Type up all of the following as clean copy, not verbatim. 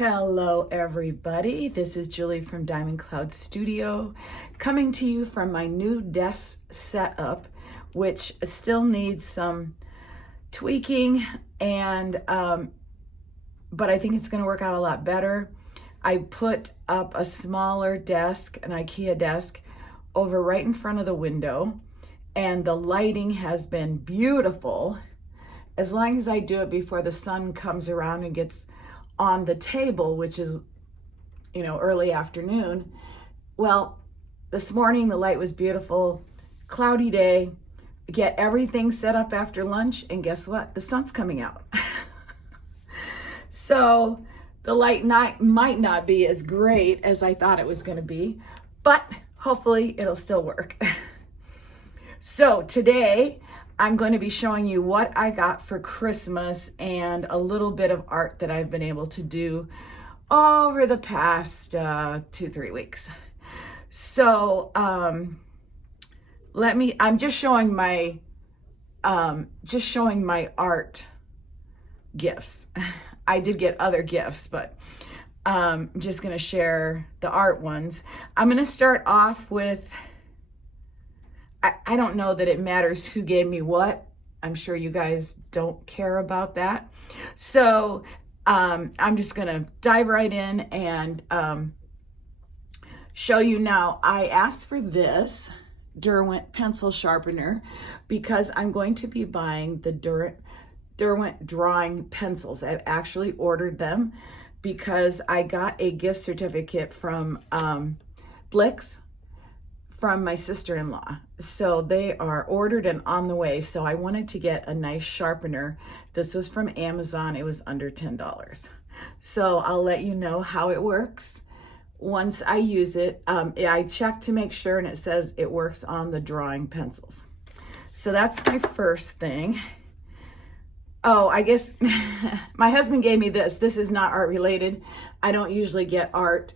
Hello everybody, this is Julie from Diamond Cloud Studio, coming to you from my new desk setup, which still needs some tweaking, and but I think it's going to work out a lot better. I put up a smaller desk, an IKEA desk, over right in front of the window, and the lighting has been beautiful as long as I do it before the sun comes around and gets on the table, which is, early afternoon. Well, this morning the light was beautiful, cloudy day, get everything set up after lunch, and guess what? The sun's coming out. So the light might not be as great as I thought it was going to be, but hopefully it'll still work. So today I'm going to be showing you what I got for Christmas and a little bit of art that I've been able to do over the past 2-3 weeks. So I'm just showing my art gifts. I did get other gifts, but I'm just going to share the art ones. I'm going to start off with, I don't know that it matters who gave me what. I'm sure you guys don't care about that. So I'm just gonna dive right in and show you now. I asked for this Derwent pencil sharpener because I'm going to be buying the Derwent drawing pencils. I've actually ordered them because I got a gift certificate from Blix from my sister-in-law. So they are ordered and on the way. So I wanted to get a nice sharpener. This was from Amazon. It was under $10. So I'll let you know how it works once I use it. I checked to make sure, and it says it works on the drawing pencils. So that's my first thing. Oh, I guess my husband gave me this. This is not art related. I don't usually get art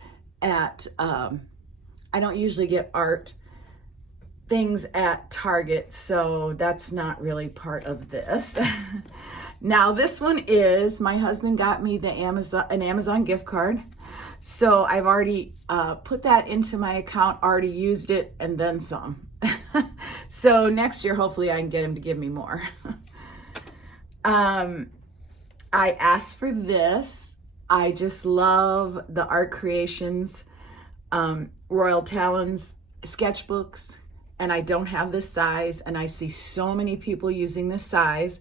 things at Target, so that's not really part of this. Now this one is, my husband got me an Amazon gift card. So I've already put that into my account, already used it, and then some. So next year, hopefully I can get him to give me more. I asked for this. I just love the Art Creations Royal Talons sketchbooks, and I don't have this size, and I see so many people using this size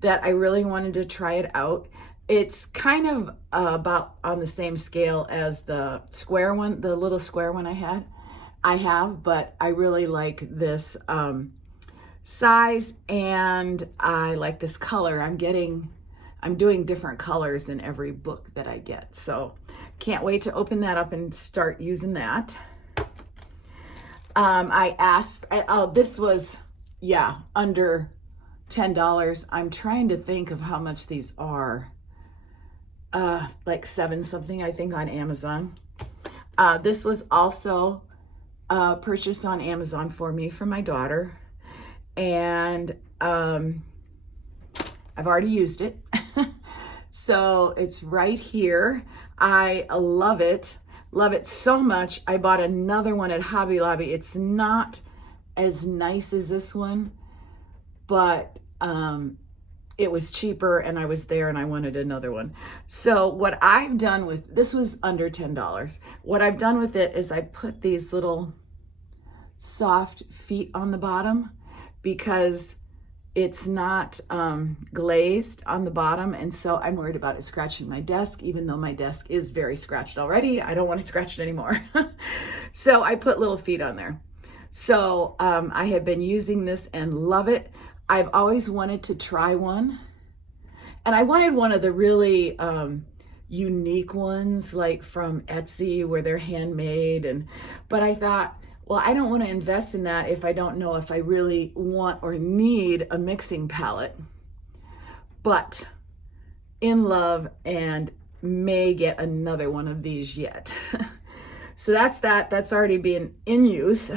that I really wanted to try it out. It's kind of about on the same scale as the square one, the little square one I have, but I really like this size, and I like this color. I'm doing different colors in every book that I get, so can't wait to open that up and start using that. I asked, this was, under $10. I'm trying to think of how much these are. Like 7 something, I think, on Amazon. This was also purchased on Amazon for me from my daughter. And I've already used it. So it's right here. I love it. Love it so much. I bought another one at Hobby Lobby. It's not as nice as this one, but it was cheaper, and I was there and I wanted another one. So what I've done with this was under $10. What I've done with it is I put these little soft feet on the bottom because it's not glazed on the bottom, and so I'm worried about it scratching my desk, even though my desk is very scratched already. I don't want to scratch it anymore. So I put little feet on there. So I have been using this and love it. I've always wanted to try one, and I wanted one of the really unique ones, like from Etsy, where they're handmade, but I thought, well, I don't want to invest in that if I don't know if I really want or need a mixing palette. But in love, and may get another one of these yet. So that's already been in use.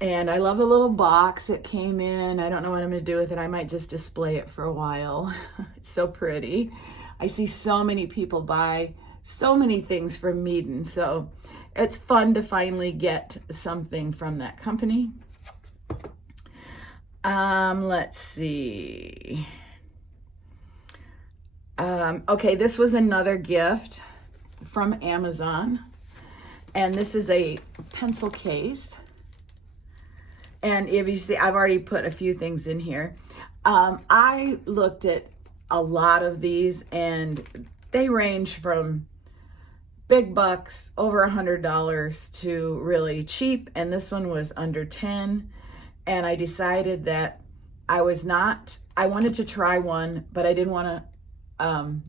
And I love the little box it came in. I don't know what I'm going to do with it. I might just display it for a while. It's so pretty. I see so many people buy so many things from Meeden, so it's fun to finally get something from that company. Let's see. Okay, this was another gift from Amazon, and this is a pencil case. And if you see, I've already put a few things in here. I looked at a lot of these, and they range from big bucks, over $100, to really cheap, and this one was under 10. And I decided that I wanted to try one, but I didn't want to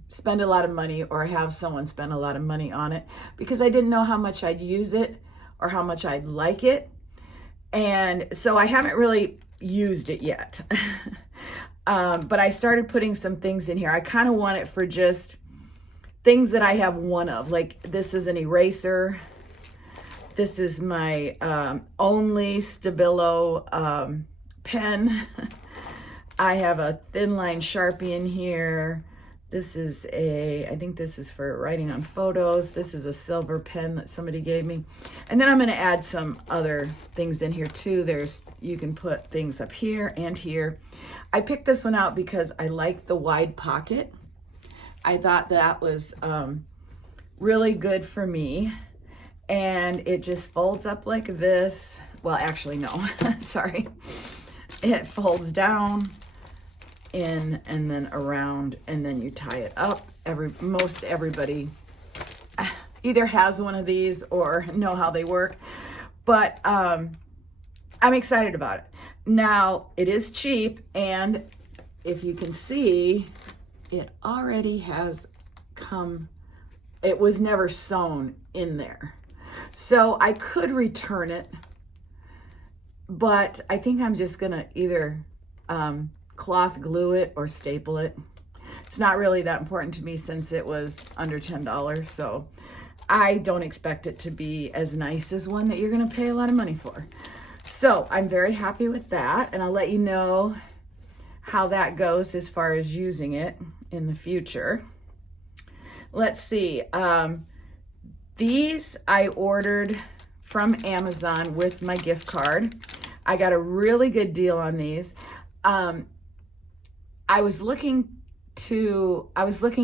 spend a lot of money or have someone spend a lot of money on it, because I didn't know how much I'd use it or how much I'd like it. And so I haven't really used it yet. But I started putting some things in here. I kind of want it for just things that I have one of. Like, this is an eraser. This is my only Stabilo pen. I have a thin line Sharpie in here. This is I think this is for writing on photos. This is a silver pen that somebody gave me. And then I'm gonna add some other things in here too. You can put things up here and here. I picked this one out because I like the wide pocket. I thought that was really good for me. And it just folds up like this. Well, actually, no, sorry. It folds down in and then around, and then you tie it up. Most everybody either has one of these or know how they work, but I'm excited about it. Now, it is cheap, and if you can see, it already has it was never sewn in there. So I could return it, but I think I'm just gonna either cloth glue it or staple it. It's not really that important to me since it was under $10, so I don't expect it to be as nice as one that you're gonna pay a lot of money for. So I'm very happy with that, and I'll let you know how that goes as far as using it in the future. Let's see, these I ordered from Amazon with my gift card. I got a really good deal on these. I was looking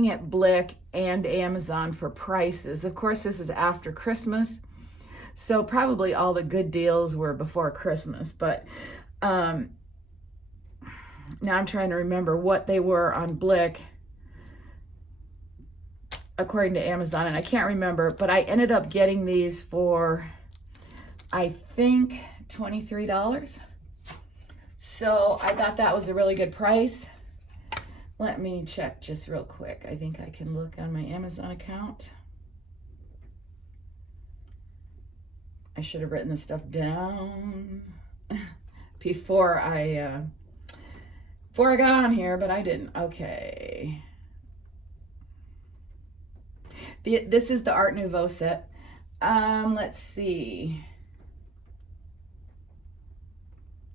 at Blick and Amazon for prices. Of course, this is after Christmas, so probably all the good deals were before Christmas, but now I'm trying to remember what they were on Blick according to Amazon, and I can't remember, but I ended up getting these for, I think, $23. So I thought that was a really good price. Let me check just real quick. I think I can look on my Amazon account. I should have written this stuff down before I got on here, but I didn't. Okay. This is the Art Nouveau set. Let's see.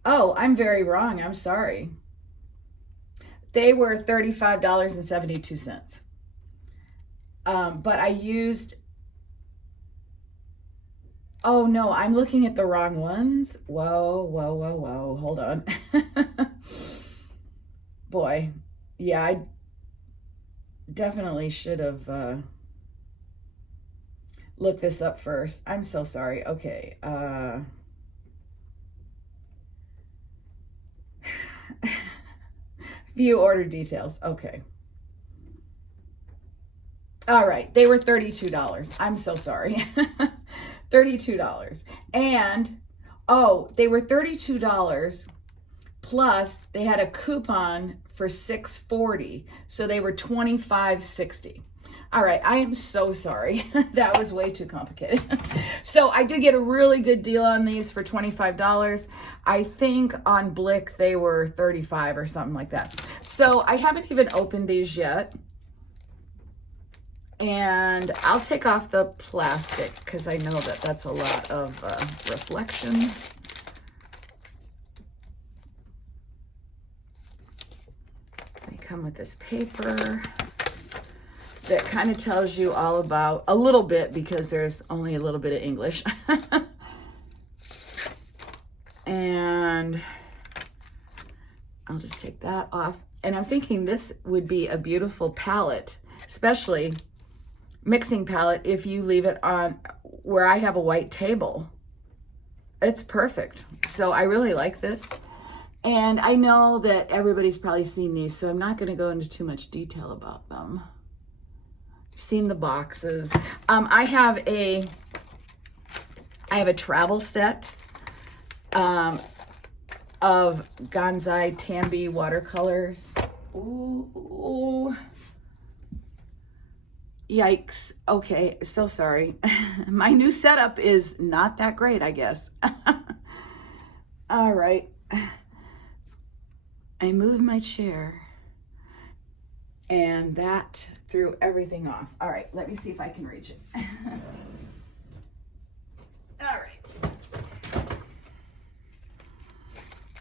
Oh, I'm very wrong. I'm sorry. They were $35.72. But I used, oh no, I'm looking at the wrong ones. Whoa. Hold on. Boy, yeah, I definitely should have looked this up first. I'm so sorry. Okay. View order details. Okay. All right. They were $32. I'm so sorry. $32. And, oh, they were $32 plus they had a coupon for $6.40. So they were $25.60. All right, I am so sorry. That was way too complicated. So I did get a really good deal on these for $25. I think on Blick they were $35 or something like that. So I haven't even opened these yet. And I'll take off the plastic because I know that that's a lot of reflection. They come with this paper. that kind of tells you all about, a little bit, because there's only a little bit of English. And I'll just take that off. And I'm thinking this would be a beautiful palette, especially mixing palette, if you leave it on where I have a white table. It's perfect. So I really like this. And I know that everybody's probably seen these, so I'm not going to go into too much detail about them. Seen the boxes. I have a travel set of Gansai Tambi watercolors. Ooh. Yikes. Okay, so sorry. My new setup is not that great, I guess. All right. I moved my chair and that threw everything off. All right, let me see if I can reach it. All right.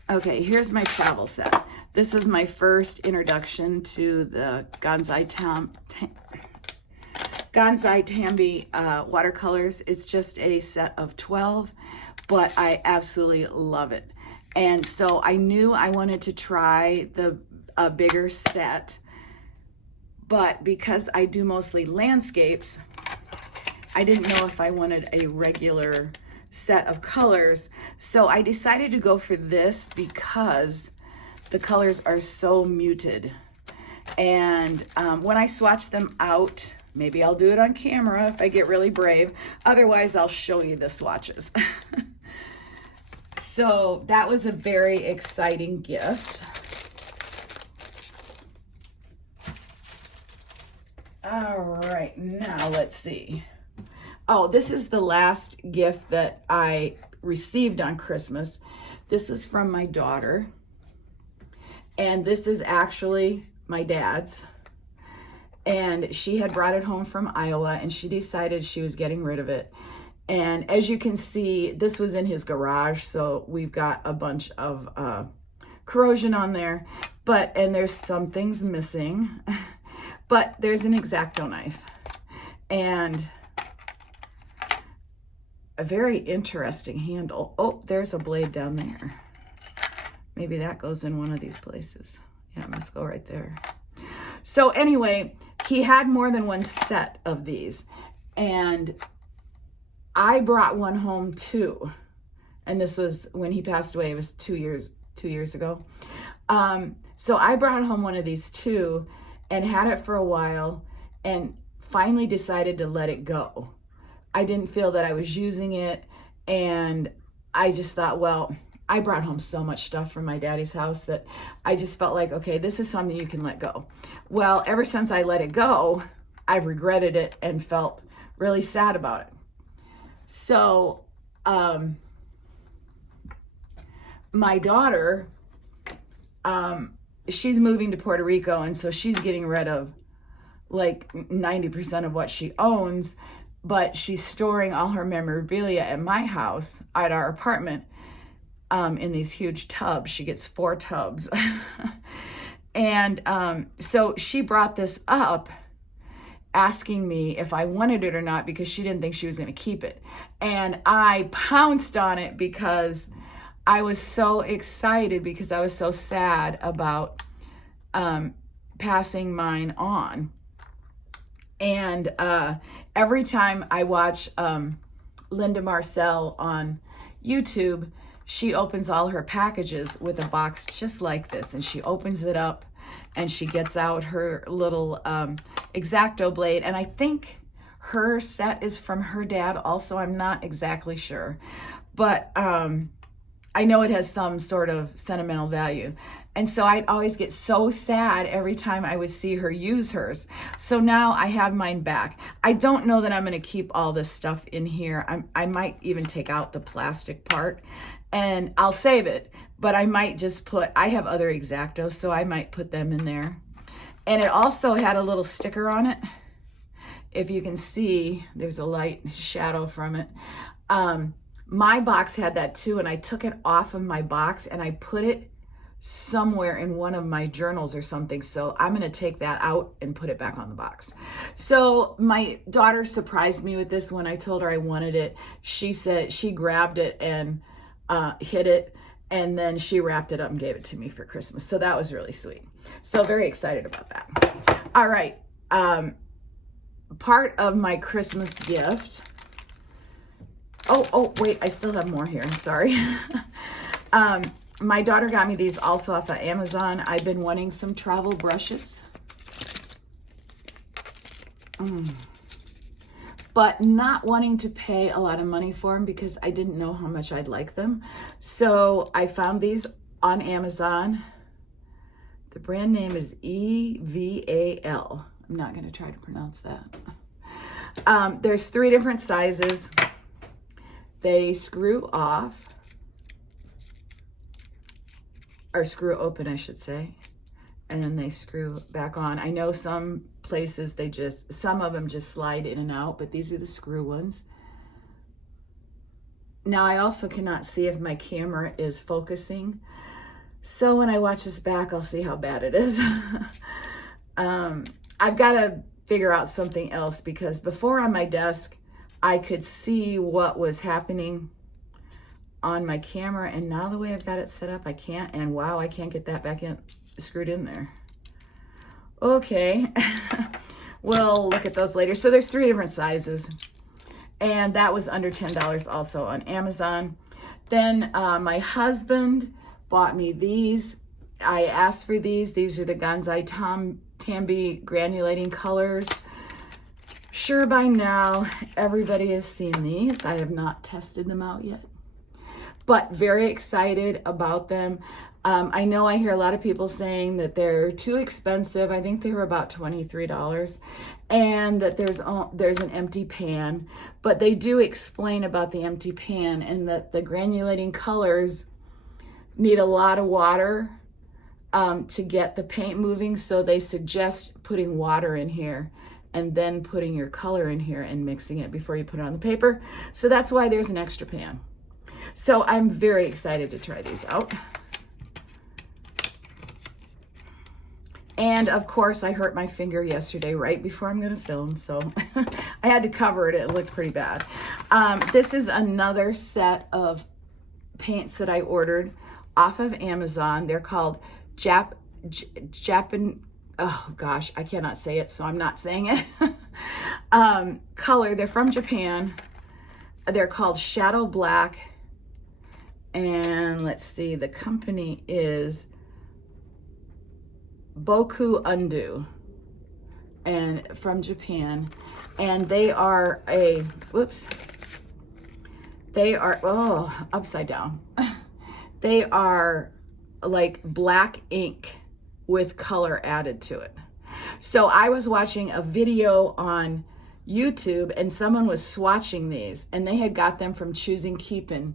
Okay, here's my travel set. This is my first introduction to the Gansai Tambi watercolors. It's just a set of 12, but I absolutely love it. And so I knew I wanted to try the bigger set, but because I do mostly landscapes, I didn't know if I wanted a regular set of colors. So I decided to go for this because the colors are so muted. And when I swatch them out, maybe I'll do it on camera if I get really brave. Otherwise, I'll show you the swatches. So that was a very exciting gift. All right, now let's see. Oh, this is the last gift that I received on Christmas. This is from my daughter. And this is actually my dad's. And she had brought it home from Iowa and she decided she was getting rid of it. And as you can see, this was in his garage, so we've got a bunch of corrosion on there, and there's some things missing, but there's an X-Acto knife and a very interesting handle. Oh, there's a blade down there. Maybe that goes in one of these places. Yeah, it must go right there. So anyway, he had more than one set of these, and I brought one home too, and this was when he passed away. It was 2 years ago. So I brought home one of these too, and had it for a while, and finally decided to let it go. I didn't feel that I was using it, and I just thought, well, I brought home so much stuff from my daddy's house that I just felt like, okay, this is something you can let go. Well, ever since I let it go, I've regretted it and felt really sad about it. So, my daughter, she's moving to Puerto Rico, and so she's getting rid of like 90% of what she owns, but she's storing all her memorabilia at my house, at our apartment, in these huge tubs. She gets 4 tubs. And so she brought this up, asking me if I wanted it or not, because she didn't think she was going to keep it. And I pounced on it because I was so excited, because I was so sad about passing mine on. And every time I watch Linda Marcel on YouTube, she opens all her packages with a box just like this, and she opens it up and she gets out her little X-Acto blade, and I think her set is from her dad also. I'm not exactly sure, but I know it has some sort of sentimental value. And so I'd always get so sad every time I would see her use hers. So now I have mine back. I don't know that I'm going to keep all this stuff in here. I might even take out the plastic part and I'll save it, but I might just I have other X-Actos, so I might put them in there. And it also had a little sticker on it. If you can see, there's a light shadow from it. My box had that too, and I took it off of my box and I put it somewhere in one of my journals or something. So I'm going to take that out and put it back on the box. So my daughter surprised me with this when I told her I wanted it. She said she grabbed it and hid it, and then she wrapped it up and gave it to me for Christmas. So that was really sweet. So very excited about that. All right. Part of my Christmas gift. Oh, wait, I still have more here. I'm sorry. My daughter got me these also off of Amazon. I've been wanting some travel brushes. But not wanting to pay a lot of money for them because I didn't know how much I'd like them. So I found these on Amazon. The brand name is EVAL. I'm not going to try to pronounce that. There's 3 different sizes. They screw off, or screw open, I should say, and then they screw back on. I know some places some of them just slide in and out, but these are the screw ones. Now I also cannot see if my camera is focusing. So when I watch this back, I'll see how bad it is. I've got to figure out something else because before on my desk, I could see what was happening on my camera, and now the way I've got it set up, I can't, and wow, I can't get that back in, screwed in there. Okay, we'll look at those later. So there's 3 different sizes, and that was under $10 also on Amazon. Then my husband bought me these. I asked for these. These are the Gansai Tambi granulating colors. Sure, by now everybody has seen these. I have not tested them out yet, but very excited about them. I know I hear a lot of people saying that they're too expensive. I think they were about $23, and that there's an empty pan, but they do explain about the empty pan and that the granulating colors need a lot of water to get the paint moving. So they suggest putting water in here and then putting your color in here and mixing it before you put it on the paper. So that's why there's an extra pan. So I'm very excited to try these out. And of course, I hurt my finger yesterday right before I'm gonna film, so I had to cover it. It looked pretty bad. This is another set of paints that I ordered off of Amazon. They're called Japan, oh gosh, I cannot say it, so I'm not saying it. Color, they're from Japan. They're called Shadow Black. And let's see, the company is Boku Undo, and from Japan. And they are upside down. They are like black ink with color added to it. So I was watching a video on YouTube and someone was swatching these, and they had got them from Choosing Keeping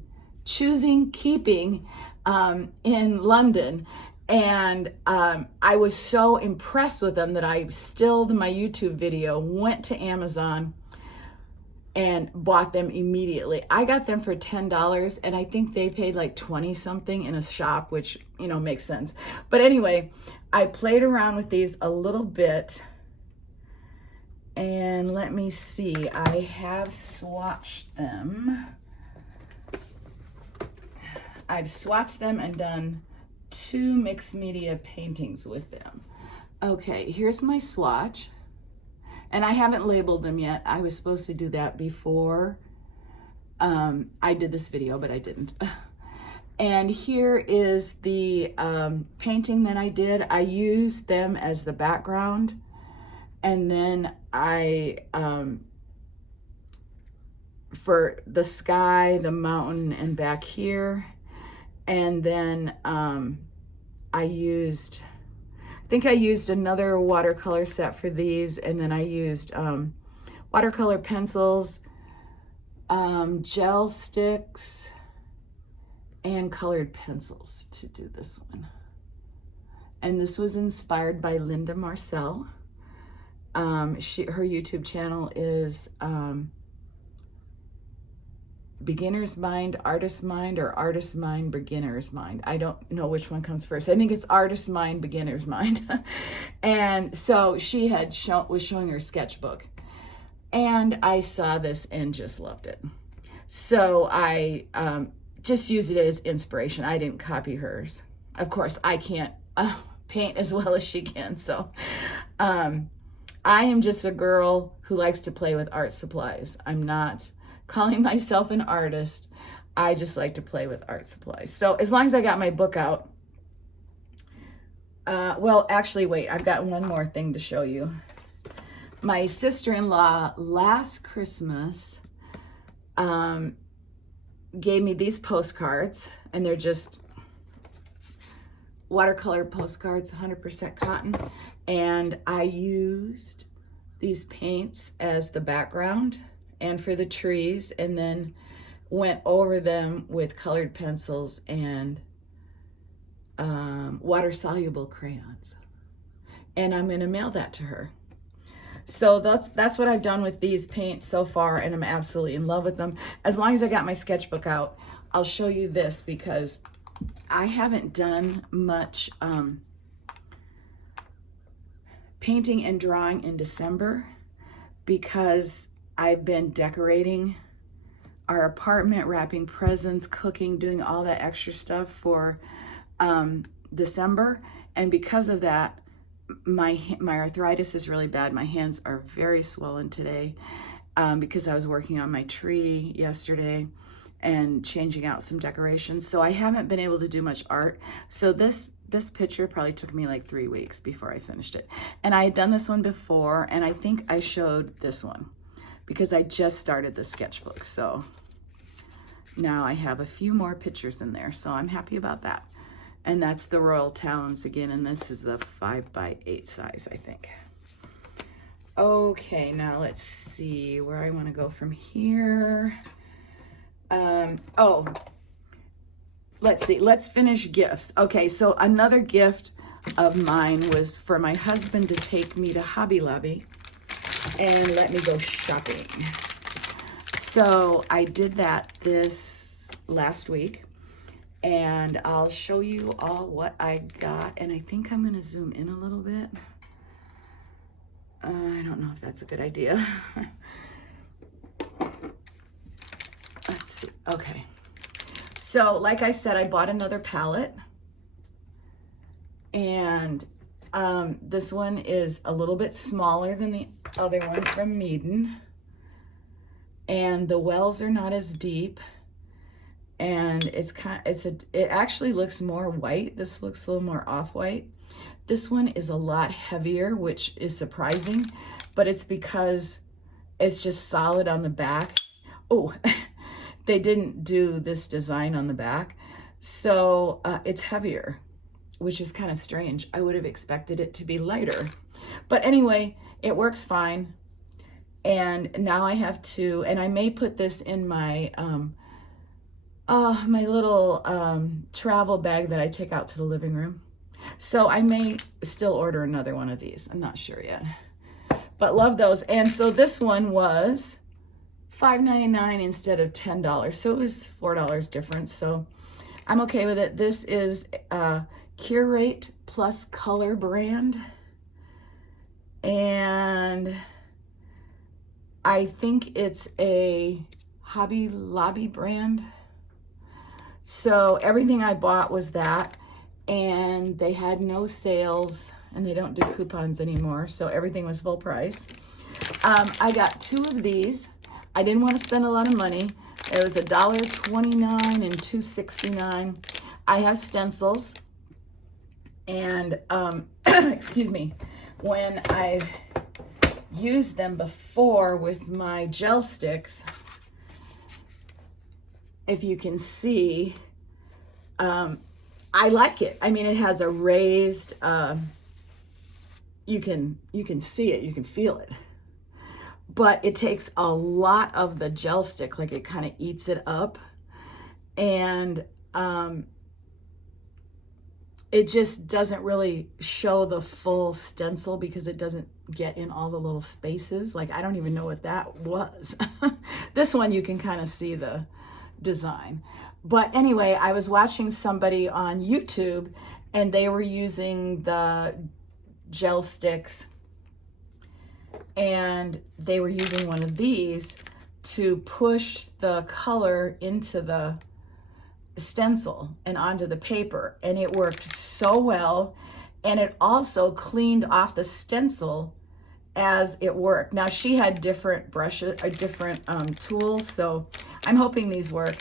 in London. And I was so impressed with them that I stilled my YouTube video, went to Amazon, and bought them immediately. I got them for $10, and I think they paid like 20 something in a shop, which, you know, makes sense. But anyway, I played around with these a little bit, and let me see, I have swatched them. I've swatched them and done 2 mixed media paintings with them. Okay, here's my swatch. And I haven't labeled them yet. I was supposed to do that before I did this video, but I didn't. And here is the painting that I did. I used them as the background. And then I, for the sky, the mountain, and back here. And then I think I used another watercolor set for these, and then I used watercolor pencils, gel sticks, and colored pencils to do this one. And this was inspired by Linda Marcel. Her YouTube channel is beginner's mind, artist mind, or artist mind, beginner's mind. I don't know which one comes first. I think it's artist mind, beginner's mind. And so she had was showing her sketchbook, and I saw this and just loved it. So I just used it as inspiration. I didn't copy hers. Of course, I can't paint as well as she can. So I am just a girl who likes to play with art supplies. I'm not calling myself an artist. I just like to play with art supplies. So as long as I got my book out, well, actually, wait, I've got one more thing to show you. My sister-in-law last Christmas gave me these postcards, and they're just watercolor postcards, 100% cotton. And I used these paints as the background and for the trees, and then went over them with colored pencils and water-soluble crayons. And I'm gonna mail that to her. So that's what I've done with these paints so far, and I'm absolutely in love with them. As long as I got my sketchbook out, I'll show you this, because I haven't done much painting and drawing in December, because I've been decorating our apartment, wrapping presents, cooking, doing all that extra stuff for December. And because of that, my arthritis is really bad. My hands are very swollen today because I was working on my tree yesterday and changing out some decorations. So I haven't been able to do much art. So this picture probably took me like 3 weeks before I finished it. And I had done this one before, and I think I showed this one because I just started the sketchbook. So now I have a few more pictures in there, so I'm happy about that. And that's the Royal Talons again, and this is the 5x8 size, I think. Okay, now let's see where I want to go from here. Oh, let's see, let's finish gifts. Okay, so another gift of mine was for my husband to take me to Hobby Lobby and let me go shopping. So I did that this last week, and I'll show you all what I got. And I think I'm gonna zoom in a little bit. I don't know if that's a good idea. Let's see, okay. So like I said, I bought another palette, and this one is a little bit smaller than the other one from Meeden, and the wells are not as deep, and it actually looks more white. This looks a little more off-white. This one is a lot heavier, which is surprising, but it's because it's just solid on the back. Oh, they didn't do this design on the back, so it's heavier, which is kind of strange. I would have expected it to be lighter, but anyway, it works fine. And now I have to, and I may put this in my my little travel bag that I take out to the living room. So I may still order another one of these. I'm not sure yet, but love those. And so this one was $5.99 instead of $10. So it was $4 difference. So I'm okay with it. This is Curate Plus Color brand. And I think it's a Hobby Lobby brand. So everything I bought was that, and they had no sales, and they don't do coupons anymore, so everything was full price. I got 2 of these. I didn't want to spend a lot of money. It was $1.29 and $2.69. I have stencils, and excuse me, when I've used them before with my gel sticks, if you can see, I like it. I mean, it has a raised, you can see it, you can feel it, but it takes a lot of the gel stick, like it kind of eats it up, and it just doesn't really show the full stencil because it doesn't get in all the little spaces. Like, I don't even know what that was. This one, you can kind of see the design. But anyway, I was watching somebody on YouTube and they were using the gel sticks and they were using one of these to push the color into the stencil and onto the paper, and it worked so well, and it also cleaned off the stencil as it worked. Now she had different brushes or different tools, so I'm hoping these work.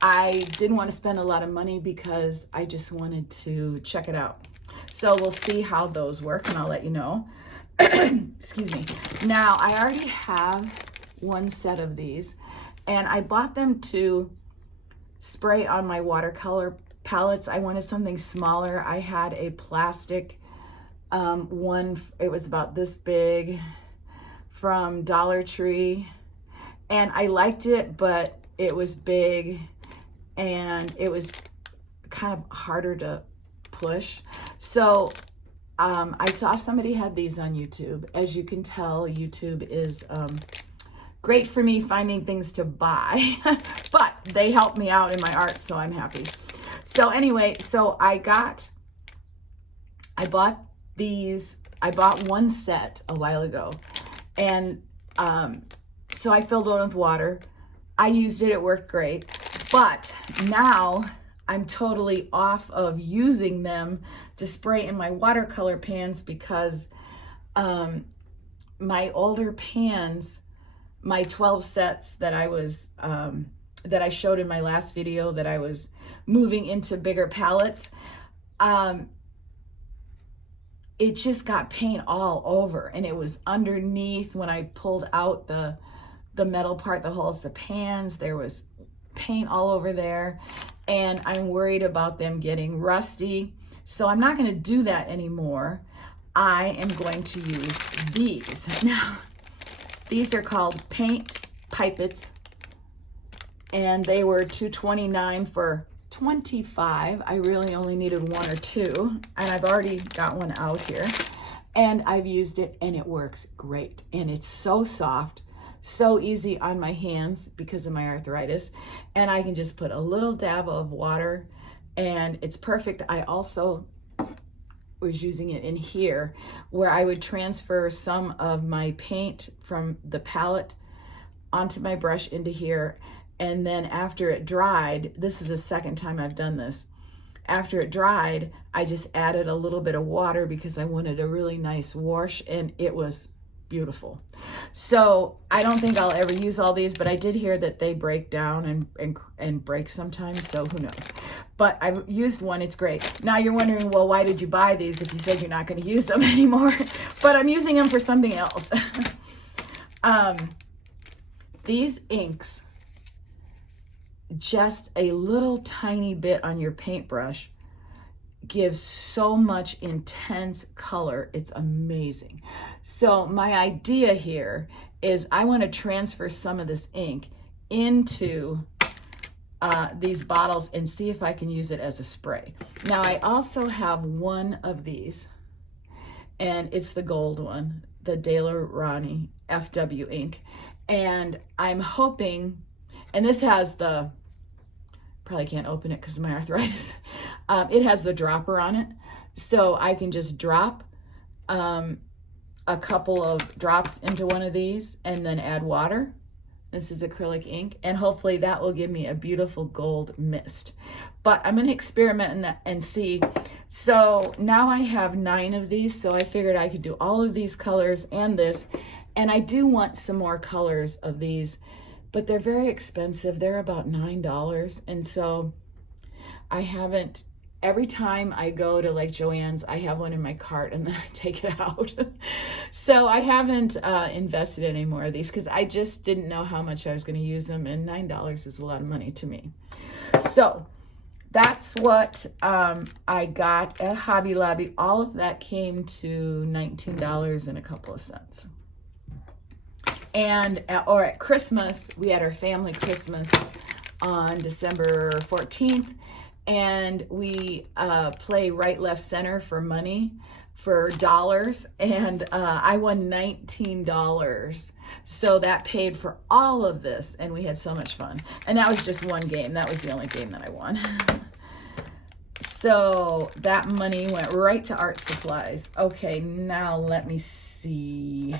I didn't want to spend a lot of money because I just wanted to check it out. So we'll see how those work and I'll let you know. Excuse me. Now I already have one set of these and I bought them to spray on my watercolor palettes. I wanted something smaller. I had a plastic one, it was about this big, from Dollar Tree, and I liked it, but it was big and it was kind of harder to push. So I saw somebody had these on YouTube. As you can tell, YouTube is great for me finding things to buy, but they help me out in my art, so I'm happy. So anyway, so I bought these, I bought one set a while ago, and so I filled it with water. I used it, it worked great, but now I'm totally off of using them to spray in my watercolor pans because my older pans, my 12 sets that I was, that I showed in my last video that I was moving into bigger palettes, it just got paint all over, and it was underneath when I pulled out the metal part that holds the pans. There was paint all over there, and I'm worried about them getting rusty. So I'm not going to do that anymore. I am going to use these. Now, these are called Paint Pipets, and they were $2.29 for 25. I really only needed one or two, and I've already got one out here, and I've used it, and it works great. And it's so soft, so easy on my hands because of my arthritis, and I can just put a little dab of water and it's perfect. I also was using it in here where I would transfer some of my paint from the palette onto my brush into here, and then after it dried, this is the second time I've done this, after it dried, I just added a little bit of water because I wanted a really nice wash, and it was beautiful. So I don't think I'll ever use all these, but I did hear that they break down and break sometimes, so who knows. But I've used one, it's great. Now you're wondering, well, why did you buy these if you said you're not going to use them anymore? But I'm using them for something else. These inks, just a little tiny bit on your paintbrush gives so much intense color. It's amazing. So my idea here is I want to transfer some of this ink into these bottles and see if I can use it as a spray. Now I also have one of these, and it's the gold one, the Daler-Rowney FW ink, and I'm hoping, and this has the, probably can't open it because of my arthritis. It has the dropper on it, so I can just drop a couple of drops into one of these and then add water. This is acrylic ink, and hopefully that will give me a beautiful gold mist. But I'm going to experiment in that and see. So now I have 9 of these, so I figured I could do all of these colors and this, and I do want some more colors of these, but they're very expensive. They're about $9, and so I haven't, every time I go to like Joann's, I have one in my cart and then I take it out. So I haven't invested in any more of these because I just didn't know how much I was going to use them, and $9 is a lot of money to me. So that's what I got at Hobby Lobby. All of that came to $19 and a couple of cents. And or at Christmas, we had our family Christmas on December 14th, and we play right, left, center for money. for dollars, and I won $19. So that paid for all of this, and we had so much fun. And that was just one game. That was the only game that I won. So that money went right to art supplies. Okay, now let me see.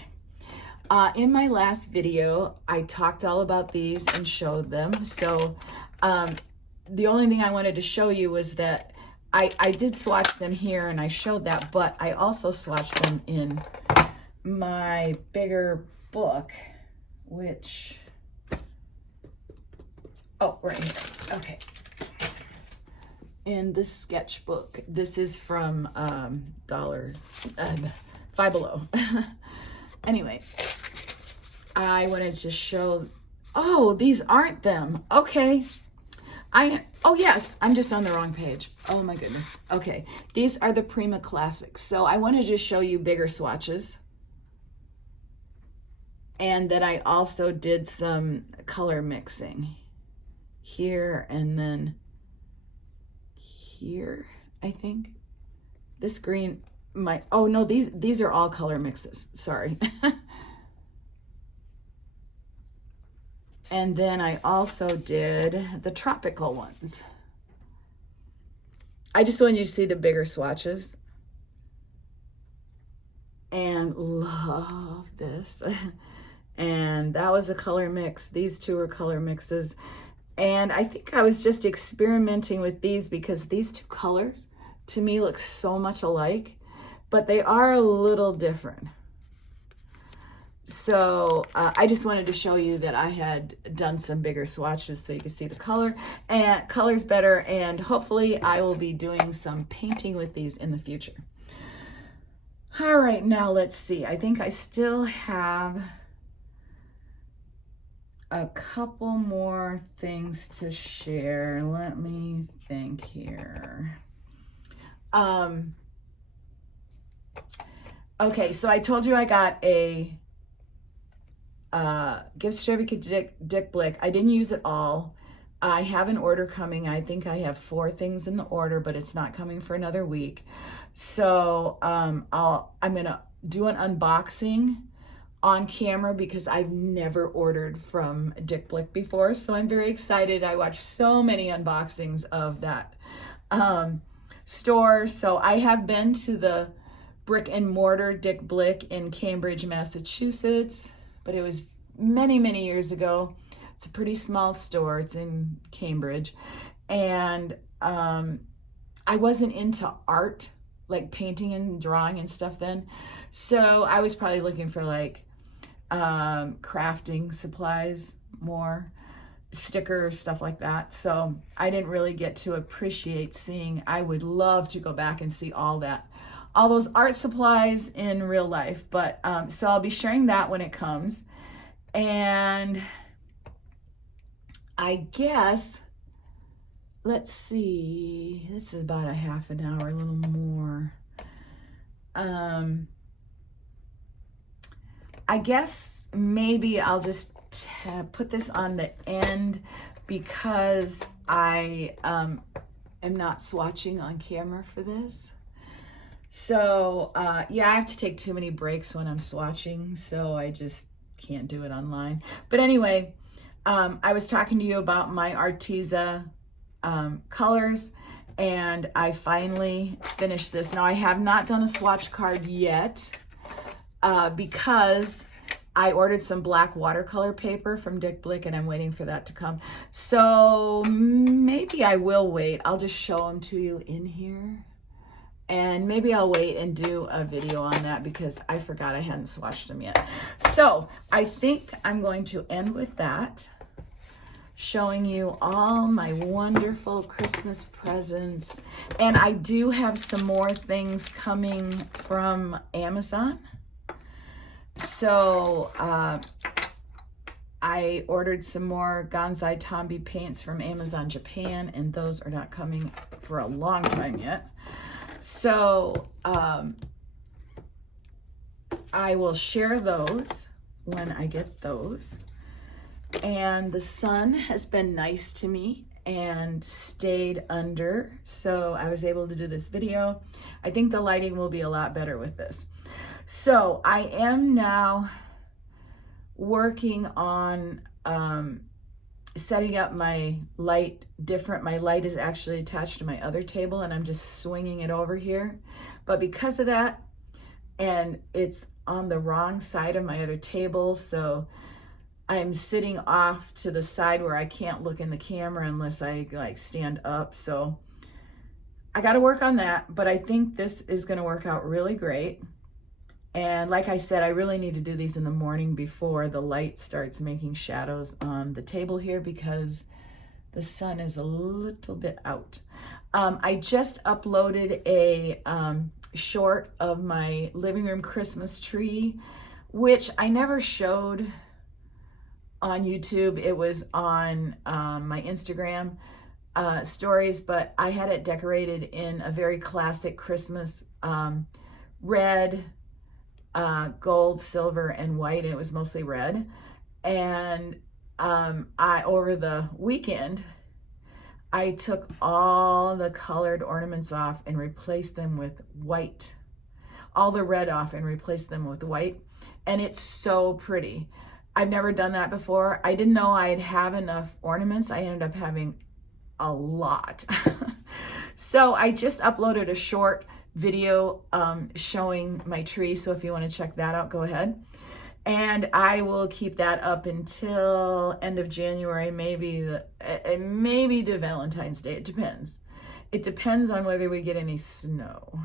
In my last video, I talked all about these and showed them. So the only thing I wanted to show you was that I did swatch them here, and I showed that, but I also swatched them in my bigger book, which, oh, right here, okay. In this sketchbook, this is from Five Below. Anyway, I wanted to show, oh, these aren't them. Okay. Oh yes, I'm just on the wrong page. Oh my goodness. Okay, these are the Prima Classics. So I wanted to show you bigger swatches. And then I also did some color mixing here and then here, I think. This green might, oh no, these are all color mixes, sorry. And then I also did the tropical ones. I just wanted you to see the bigger swatches. And love this. And that was a color mix. These two are color mixes. And I think I was just experimenting with these because these two colors to me look so much alike, but they are a little different. So I just wanted to show you that I had done some bigger swatches so you can see the color and colors better, and hopefully I will be doing some painting with these in the future. All right, now let's see. I think I still have a couple more things to share. Let me think here. Okay, so I told you I got a gift certificate to Dick Blick. I didn't use it all. I have an order coming. I think I have 4 things in the order, but it's not coming for another week. So I'm gonna do an unboxing on camera because I've never ordered from Dick Blick before. So I'm very excited. I watched so many unboxings of that store. So I have been to the brick and mortar Dick Blick in Cambridge, Massachusetts, but it was many, many years ago. It's a pretty small store. It's in Cambridge. And I wasn't into art, like painting and drawing and stuff then. So I was probably looking for like crafting supplies more, stickers, stuff like that. So I didn't really get to appreciate seeing. I would love to go back and see all those art supplies in real life. But so I'll be sharing that when it comes. And I guess, let's see, this is about a half an hour, a little more. I guess maybe I'll just put this on the end because I am not swatching on camera for this. So yeah, I have to take too many breaks when I'm swatching, so I just can't do it online. But anyway, I was talking to you about my Arteza colors, and I finally finished this. Now I have not done a swatch card yet because I ordered some black watercolor paper from Dick Blick and I'm waiting for that to come. So maybe I will wait. I'll just show them to you in here. And maybe I'll wait and do a video on that because I forgot I hadn't swatched them yet. So I think I'm going to end with that, showing you all my wonderful Christmas presents. And I do have some more things coming from Amazon. So I ordered some more Gansai Tombi paints from Amazon Japan, and those are not coming for a long time yet. So I will share those when I get those. And the sun has been nice to me, and stayed under, so I was able to do this video. I think the lighting will be a lot better with this. So I am now working on setting up my light different. My light is actually attached to my other table and I'm just swinging it over here. But because of that, and it's on the wrong side of my other table, so I'm sitting off to the side where I can't look in the camera unless I like stand up. So I got to work on that, but I think this is going to work out really great. And like I said, I really need to do these in the morning before the light starts making shadows on the table here because the sun is a little bit out. I just uploaded a short of my living room Christmas tree, which I never showed on YouTube. It was on my Instagram stories, but I had it decorated in a very classic Christmas red, gold, silver, and white, and it was mostly red. And over the weekend, I took all the colored ornaments off and replaced them with white, all the red off and replaced them with white, and it's so pretty. I've never done that before. I didn't know I'd have enough ornaments. I ended up having a lot. So I just uploaded a short video showing my tree, so if you want to check that out, go ahead. And I will keep that up until end of January, maybe to Valentine's Day. It depends. It depends on whether we get any snow.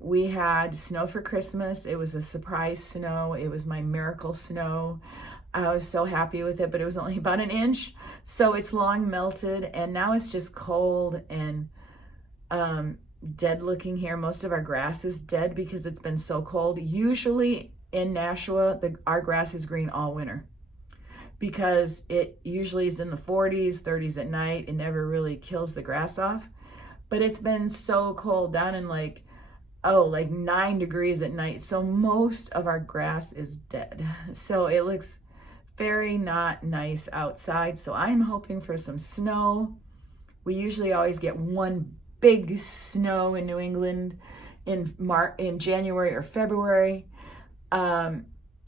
We had snow for Christmas. It was a surprise snow. It was my miracle snow. I was so happy with it, but it was only about an inch. So it's long melted, and now it's just cold and dead looking here. Most of our grass is dead because it's been so cold. Usually in Nashua, our grass is green all winter because it usually is in the 40s, 30s at night. It never really kills the grass off. But it's been so cold, down in like 9 degrees at night. So most of our grass is dead. So it looks very not nice outside. So I'm hoping for some snow. We usually always get one big snow in New England in January or February. And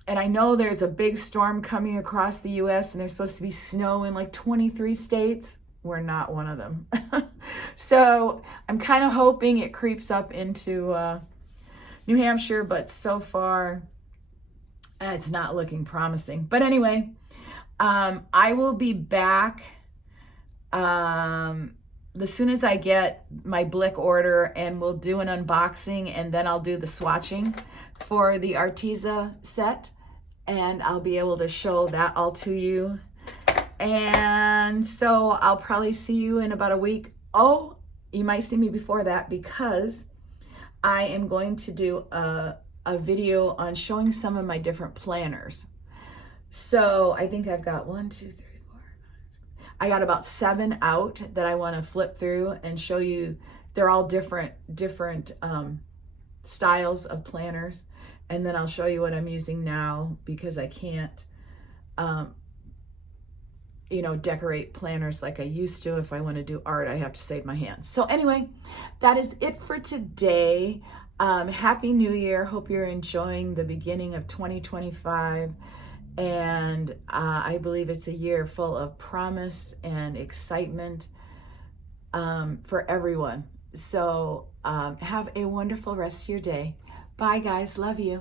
I know there's a big storm coming across the US and there's supposed to be snow in like 23 states. We're not one of them. So I'm kind of hoping it creeps up into New Hampshire, but so far it's not looking promising. But anyway, I will be back as soon as I get my Blick order, and we'll do an unboxing, and then I'll do the swatching for the Arteza set, and I'll be able to show that all to you. And so I'll probably see you in about a week. Oh, you might see me before that because I am going to do a video on showing some of my different planners. So I think I've got 1, 2, 3, 4, 5, 6. I got about 7 out that I want to flip through and show you. They're all different styles of planners. And then I'll show you what I'm using now because I can't decorate planners like I used to. If I want to do art, I have to save my hands. So anyway, that is it for today. Happy New Year. Hope you're enjoying the beginning of 2025. And I believe it's a year full of promise and excitement for everyone. So have a wonderful rest of your day. Bye, guys. Love you.